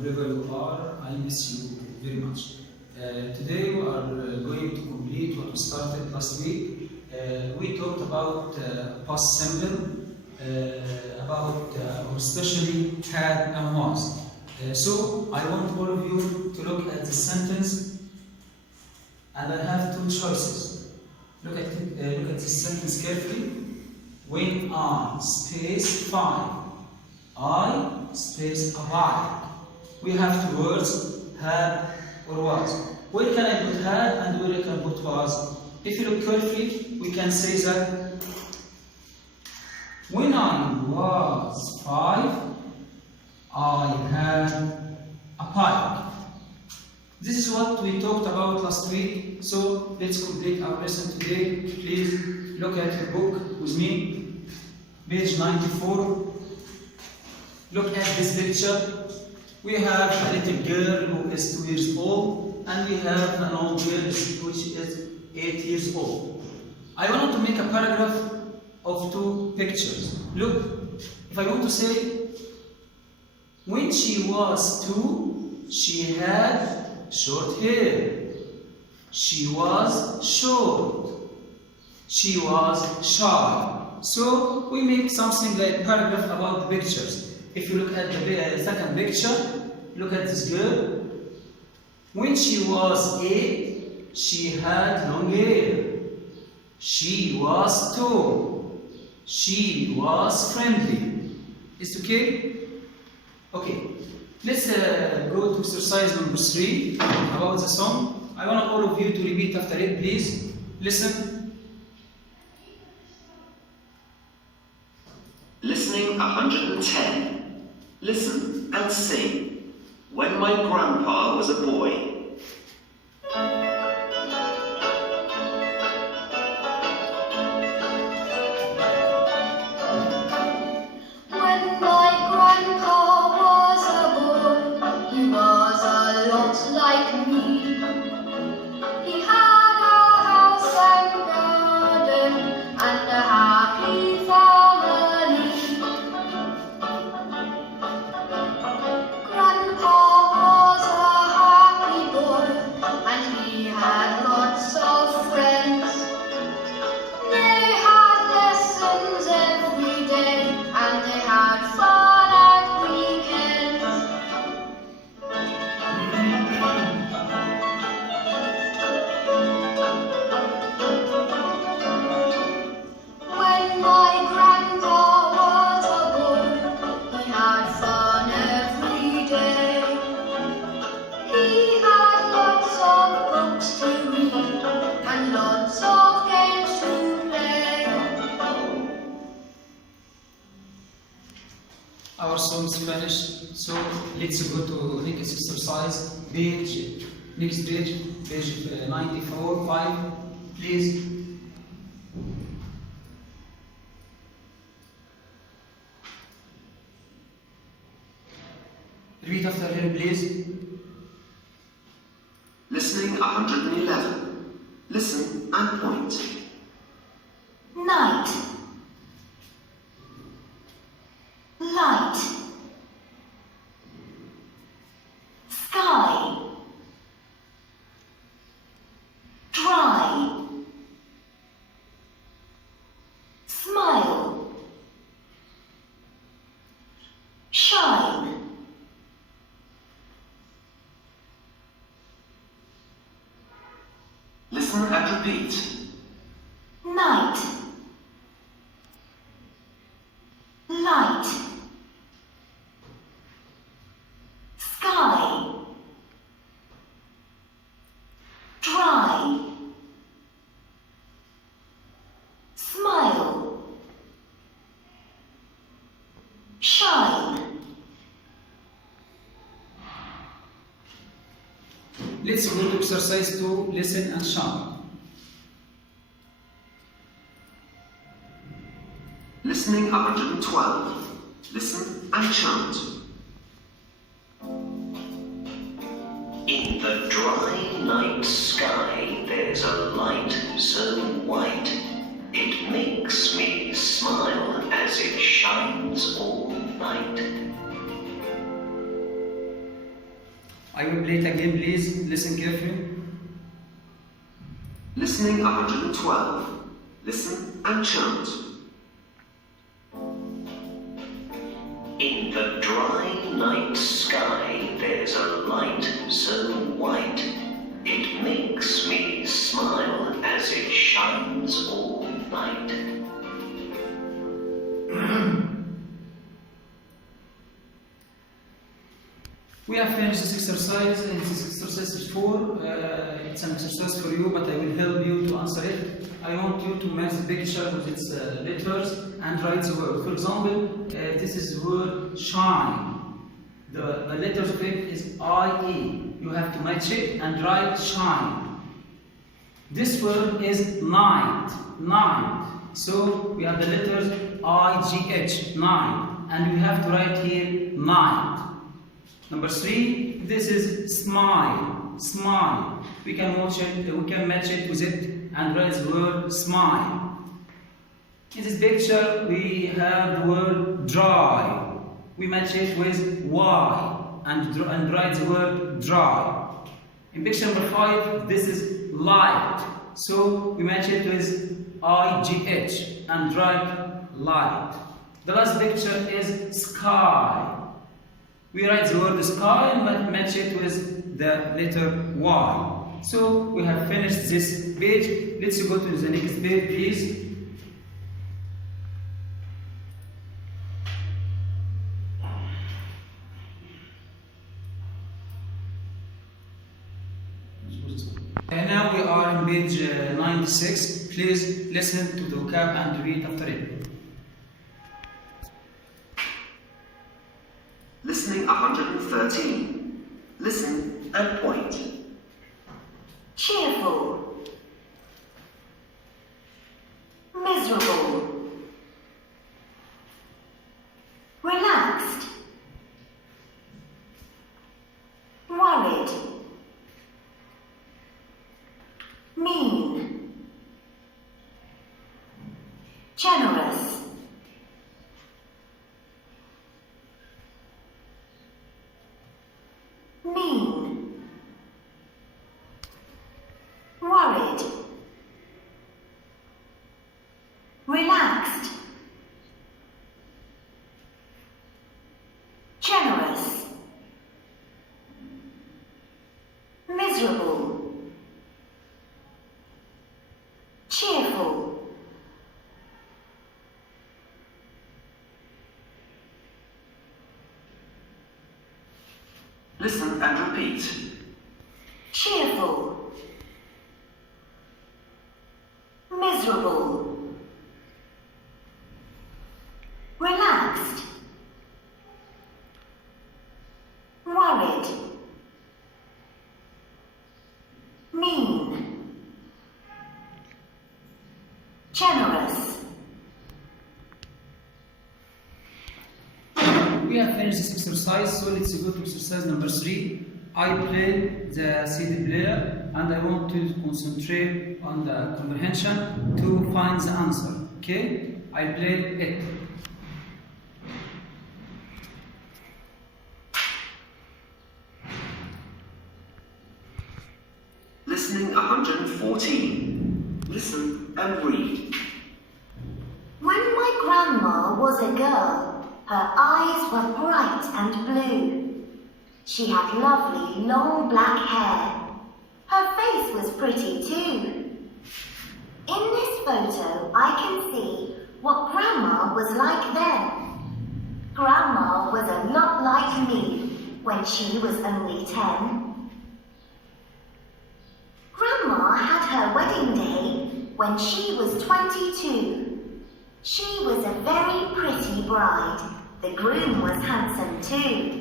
wherever you are, I miss you very much. Today we are going to complete what we started last week. We talked about past simple, or especially had and was. So I want all of you to look at the sentence, and I have two choices. Look at this sentence carefully. When I space 5, I space a while. We have two words, had or was. Where can I put had and where I can put was? If you look carefully, we can say that when I was 5, I had a bike. This is what we talked about last week. So let's complete our lesson today. Please look at your book with me, page 94. Look at this picture. We have a little girl who is 2 years old, and we have an old girl which is 8 years old. I want to make a paragraph of two pictures. Look, if I want to say, when she was 2, she had short hair. She was short. She was shy. So we make something like paragraph about the pictures. If you look at the second picture, look at this girl. When she was 8, she had long hair. She was tall. She was friendly. Is it okay? Okay. Let's go to exercise number 3 about the song. I want all of you to repeat after it, please. Listen. Listening 110. Listen and sing. When my grandpa was a boy. Our song is finished, so let's go to next exercise, next page 94, 5, please. Repeat after him, please. Listening 111. Listen and point. Night. Light. Sky. Dry. Smile. Shine. Listen and repeat. Night. Light. Sky. Dry. Smile. Shine. Let's go to exercise 2, listen and shine. Listening 112. Listen and chant. In the dry night sky there's a light so white it makes me smile as it shines all night. I will play it again, please listen carefully. Listening 112. Listen and chant. In the dry night sky there's a light so white it makes me smile as it shines all night. We have finished this exercise, and this exercise is 4. It's an exercise for you, but I will help you to answer it. I want you to match the picture with its letters and write the word. For example, this is the word shine. The letters of it is I-E. You have to match it and write shine. This word is night, night. So we have the letters I-G-H, night. And we have to write here night. Number 3, this is smile, smile. We can match it with it and write the word smile. In this picture, we have the word dry. We match it with Y and write the word dry. In picture number 5, this is light. So we match it with I-G-H and write light. The last picture is sky. We write the word sky and match it with the letter Y. So we have finished this page. Let's go to the next page, please. And now we are on page 96. Please listen to the vocab and read after it. Listening 113. Listen and point. Cheerful. Miserable. Relaxed. Worried. Mean. Generous. Mean. Worried. Relaxed. Generous. Miserable. Cheerful. Listen and repeat. Cheerful. Miserable. Relaxed. Worried. Mean. Generous. We have finished this exercise, so let's go to exercise number 3. I play the CD player and I want to concentrate on the comprehension to find the answer. Okay? I play it. Listening 114. Listen and read. When my grandma was a girl, her eyes were bright and blue. She had lovely long black hair. Her face was pretty too. In this photo, I can see what Grandma was like then. Grandma was a lot like me when she was only 10. Grandma had her wedding day when she was 22. She was a very pretty bride. The groom was handsome too.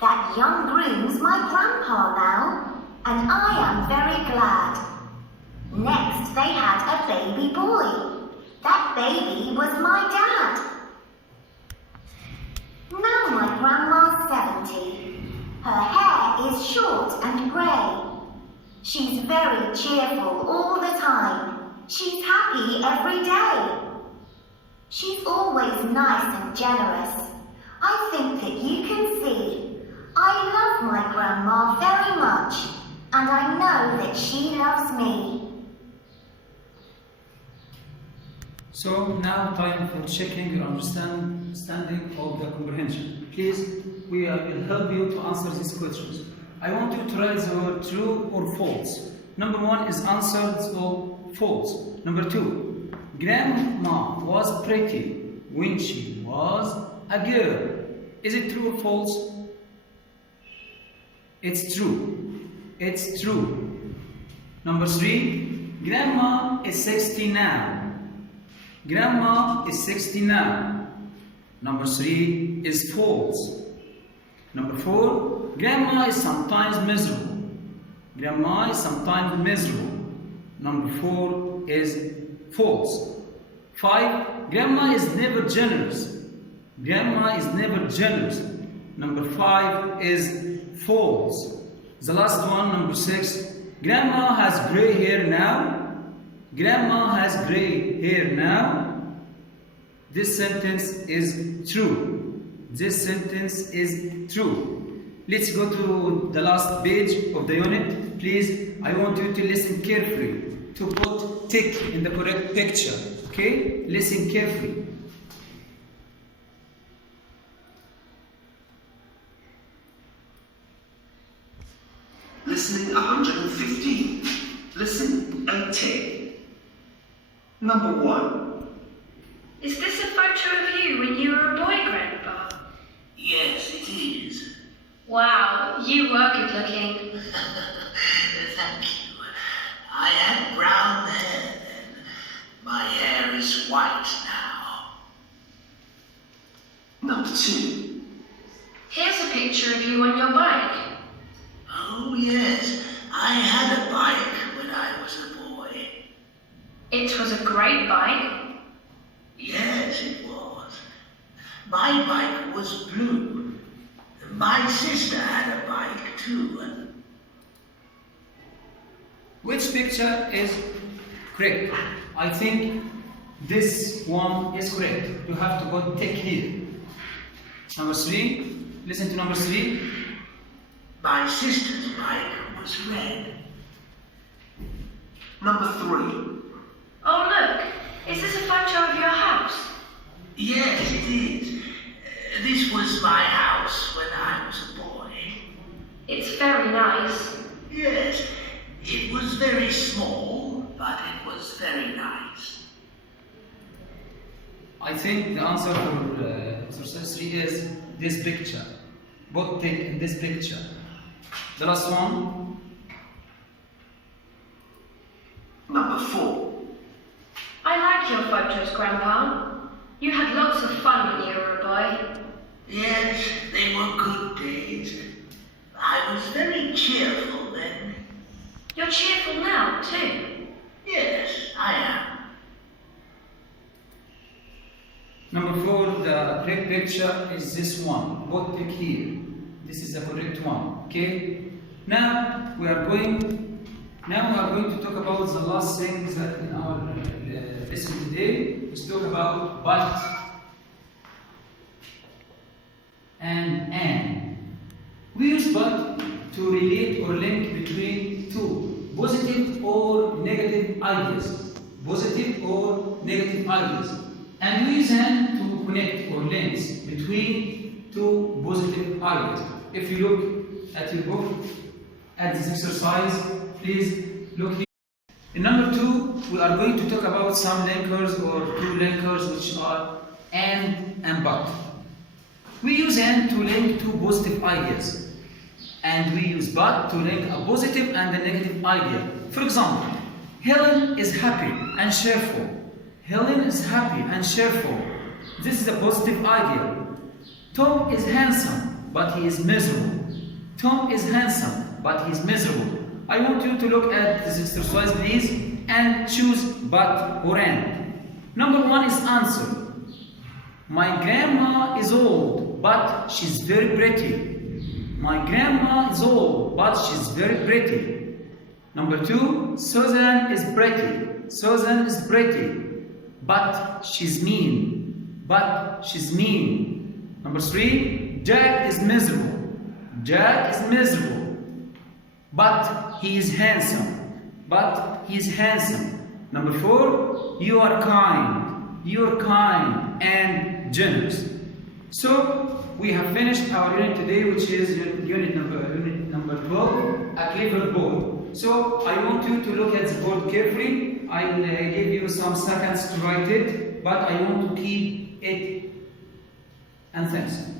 That young groom's my grandpa now, and I am very glad. Next, they had a baby boy. That baby was my dad. Now my grandma's 70. Her hair is short and grey. She's very cheerful all the time. She's happy every day. She's always nice and generous. I think that you can see. I love my grandma. Grandma very much, and I know that she loves me. So now time for checking your understanding of the comprehension. Please, we will help you to answer these questions. I want you to write the word true or false. Number 1 is answered or false. Number 2, Grandma was pretty when she was a girl. Is it true or false? It's true. It's true. Number 3, Grandma is 60 now. Grandma is 60 now. Number 3 is false. Number 4, Grandma is sometimes miserable. Grandma is sometimes miserable. Number 4 is false. 5, Grandma is never generous. Grandma is never generous. Number 5 is false. The last one, number 6, Grandma has gray hair now. Grandma has gray hair now. This sentence is true. This sentence is true. Let's go to the last page of the unit. Please, I want you to listen carefully to put tick in the correct picture. Okay? Listen carefully. Listening 115. Listen and tick. Number 1. Is this a photo of you when you were a boy, Grandpa? Yes, it is. Wow, you were good looking. Thank you. I had brown hair then. My hair is white now. Number 2. Here's a picture of you on your bike. Oh yes, I had a bike when I was a boy. It was a great bike. Yes, it was. My bike was blue. My sister had a bike too. Which picture is correct? I think this one is correct. You have to go tick here. Number 3. Listen to number 3. My sister's bike was red. Number 3. Oh look, is this a photo of your house? Yes, it is. This was my house when I was a boy. It's very nice. Yes, it was very small, but it was very nice. I think the answer for exercise 3 is this picture. Both tick in this picture. The last one. Number 4. I like your photos, Grandpa. You had lots of fun when you were a boy. Yes, they were good days. I was very cheerful then. You're cheerful now, too. Yes, I am. Number 4, the correct picture is this one. Both tick here. This is the correct one. Okay? Now we are going to talk about the last things that in our lesson today. Let's talk about but and. We use but to relate or link between two positive or negative ideas. Positive or negative ideas. And we use and to connect or link between two positive ideas. If you look at your book, at this exercise, please look here. In number 2, we are going to talk about some linkers or two linkers which are and but. We use and to link two positive ideas. And we use but to link a positive and a negative idea. For example, Helen is happy and cheerful. Helen is happy and cheerful. This is a positive idea. Tom is handsome, but he is miserable. Tom is handsome, but he is miserable. I want you to look at this exercise, please, and choose but or and. Number 1 is answer. My grandma is old, but she's very pretty. My grandma is old, but she's very pretty. Number 2, Susan is pretty. Susan is pretty, but she's mean. But she's mean. Number 3, Jack is miserable, Jack is miserable, but he is handsome. But he is handsome. Number 4, you are kind. You are kind and generous. So we have finished our unit today, which is unit number 12, a clever board. So I want you to look at the board carefully. I will give you some seconds to write it, but I want to keep it. And thanks.